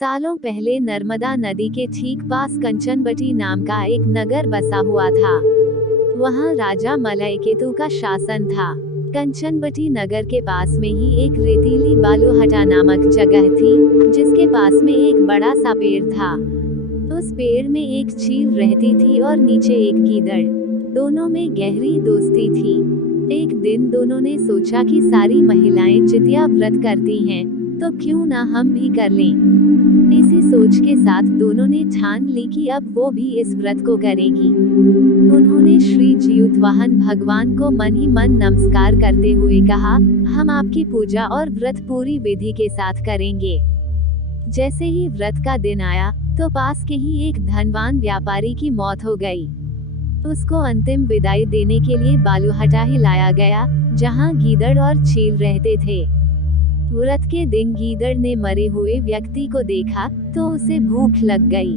सालों पहले नर्मदा नदी के ठीक पास कंचनबटी नाम का एक नगर बसा हुआ था। वहां राजा मलयकेतु का शासन था। कंचनबटी नगर के पास में ही एक रेतीली बालूहटा नामक जगह थी, जिसके पास में एक बड़ा सा पेड़ था। उस पेड़ में एक चील रहती थी और नीचे एक गीदड़। दोनों में गहरी दोस्ती थी। एक दिन दोनों ने सोचा कि सारी महिलाएं जितिया व्रत करती हैं, तो क्यों ना हम भी कर लें। इसी सोच के साथ दोनों ने ठान ली कि अब वो भी इस व्रत को करेगी। उन्होंने श्री जियुतवाहन भगवान को मन ही मन नमस्कार करते हुए कहा, हम आपकी पूजा और व्रत पूरी विधि के साथ करेंगे। जैसे ही व्रत का दिन आया, तो पास के ही एक धनवान व्यापारी की मौत हो गई। उसको अंतिम विदाई देने के लिए बालूहटा ही लाया गया, जहां गीदड़ और चील रहते थे। व्रत के दिन गीदड़ ने मरे हुए व्यक्ति को देखा, तो उसे भूख लग गई।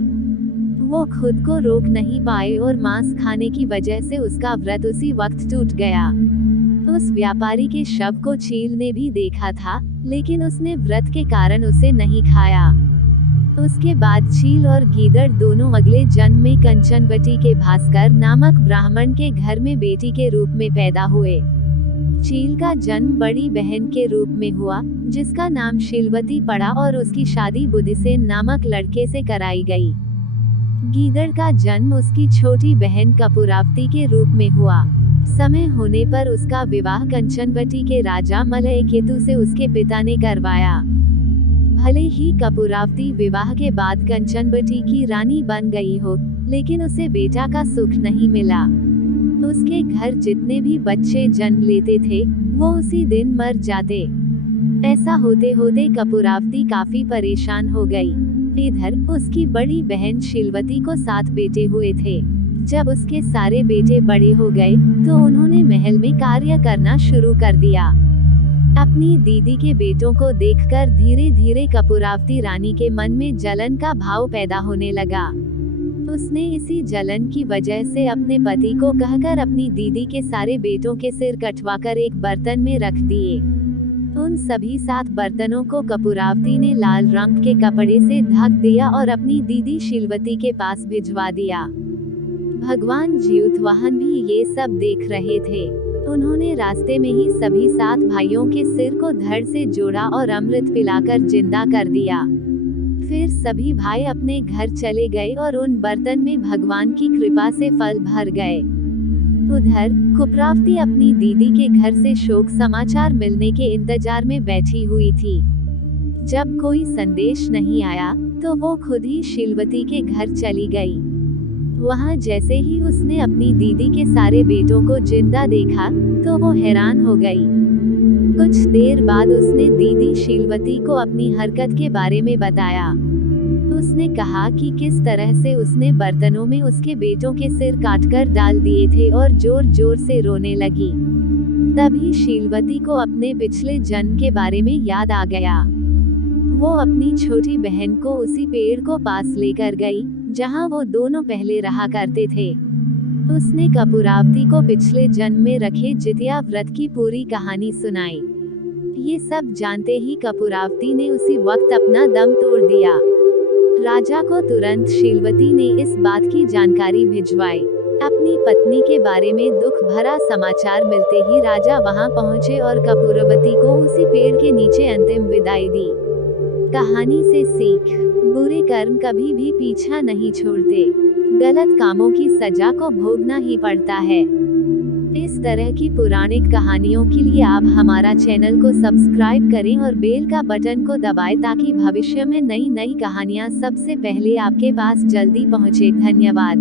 वो खुद को रोक नहीं पाए और मांस खाने की वजह से उसका व्रत उसी वक्त टूट गया। उस व्यापारी के शव को चील ने भी देखा था, लेकिन उसने व्रत के कारण उसे नहीं खाया। उसके बाद चील और गीदड़ दोनों अगले जन्म में कंचनबटी के भास्कर नामक ब्राह्मण के घर में बेटी के रूप में पैदा हुए। चील का जन्म बड़ी बहन के रूप में हुआ, जिसका नाम शीलवती पड़ा और उसकी शादी बुद्धिसेन नामक लड़के से कराई गई। गीदड़ का जन्म उसकी छोटी बहन कपूरावती के रूप में हुआ। समय होने पर उसका विवाह कंचनबटी के राजा मलयकेतु से उसके पिता ने करवाया। भले ही कपूरावती विवाह के बाद कंचनबटी की रानी बन गई हो, लेकिन उसे बेटा का सुख नहीं मिला। उसके घर जितने भी बच्चे जन्म लेते थे, वो उसी दिन मर जाते। ऐसा होते होते कपूरावती काफी परेशान हो गई। इधर उसकी बड़ी बहन शीलवती को 7 बेटे हुए थे। जब उसके सारे बेटे बड़े हो गए, तो उन्होंने महल में कार्य करना शुरू कर दिया। अपनी दीदी के बेटों को देखकर धीरे धीरे कपूरावती रानी के मन में जलन का भाव पैदा होने लगा। उसने इसी जलन की वजह से अपने पति को कहकर अपनी दीदी के सारे बेटों के सिर कटवाकर एक बर्तन में रख दिए। उन सभी 7 बर्तनों को कपूरावती ने लाल रंग के कपड़े से ढक दिया और अपनी दीदी शीलवती के पास भिजवा दिया। भगवान जियुतवाहन भी ये सब देख रहे थे। उन्होंने रास्ते में ही सभी 7 भाइयों के सिर को धड़ से जोड़ा और अमृत पिलाकर जिंदा कर दिया। फिर सभी भाई अपने घर चले गए और उन बर्तन में भगवान की कृपा से फल भर गए। उधर कपूरावती अपनी दीदी के घर से शोक समाचार मिलने के इंतजार में बैठी हुई थी। जब कोई संदेश नहीं आया, तो वो खुद ही शीलवती के घर चली गई। वहां जैसे ही उसने अपनी दीदी के सारे बेटों को जिंदा देखा, तो वो हैरान हो गई। कुछ देर बाद उसने दीदी शीलवती को अपनी हरकत के बारे में बताया। उसने कहा कि किस तरह से उसने बर्तनों में उसके बेटों के सिर काटकर डाल दिए थे और जोर जोर से रोने लगी। तभी शीलवती को अपने पिछले जन्म के बारे में याद आ गया। वो अपनी छोटी बहन को उसी पेड़ को पास लेकर गई, जहां वो दोनों पहले रहा करते थे। उसने कपूरावती को पिछले जन्म में रखे जितिया व्रत की पूरी कहानी सुनाई। ये सब जानते ही कपूरावती ने उसी वक्त अपना दम तोड़ दिया। राजा को तुरंत शीलवती ने इस बात की जानकारी भिजवाई। अपनी पत्नी के बारे में दुख भरा समाचार मिलते ही राजा वहां पहुंचे और कपूरावती को उसी पेड़ के नीचे अंतिम विदाई दी। कहानी से सीख: बुरे कर्म कभी भी पीछा नहीं छोड़ते। गलत कामों की सजा को भोगना ही पड़ता है। इस तरह की पौराणिक कहानियों के लिए आप हमारा चैनल को सब्सक्राइब करें और बेल का बटन को दबाएं, ताकि भविष्य में नई नई कहानियां सबसे पहले आपके पास जल्दी पहुंचे। धन्यवाद।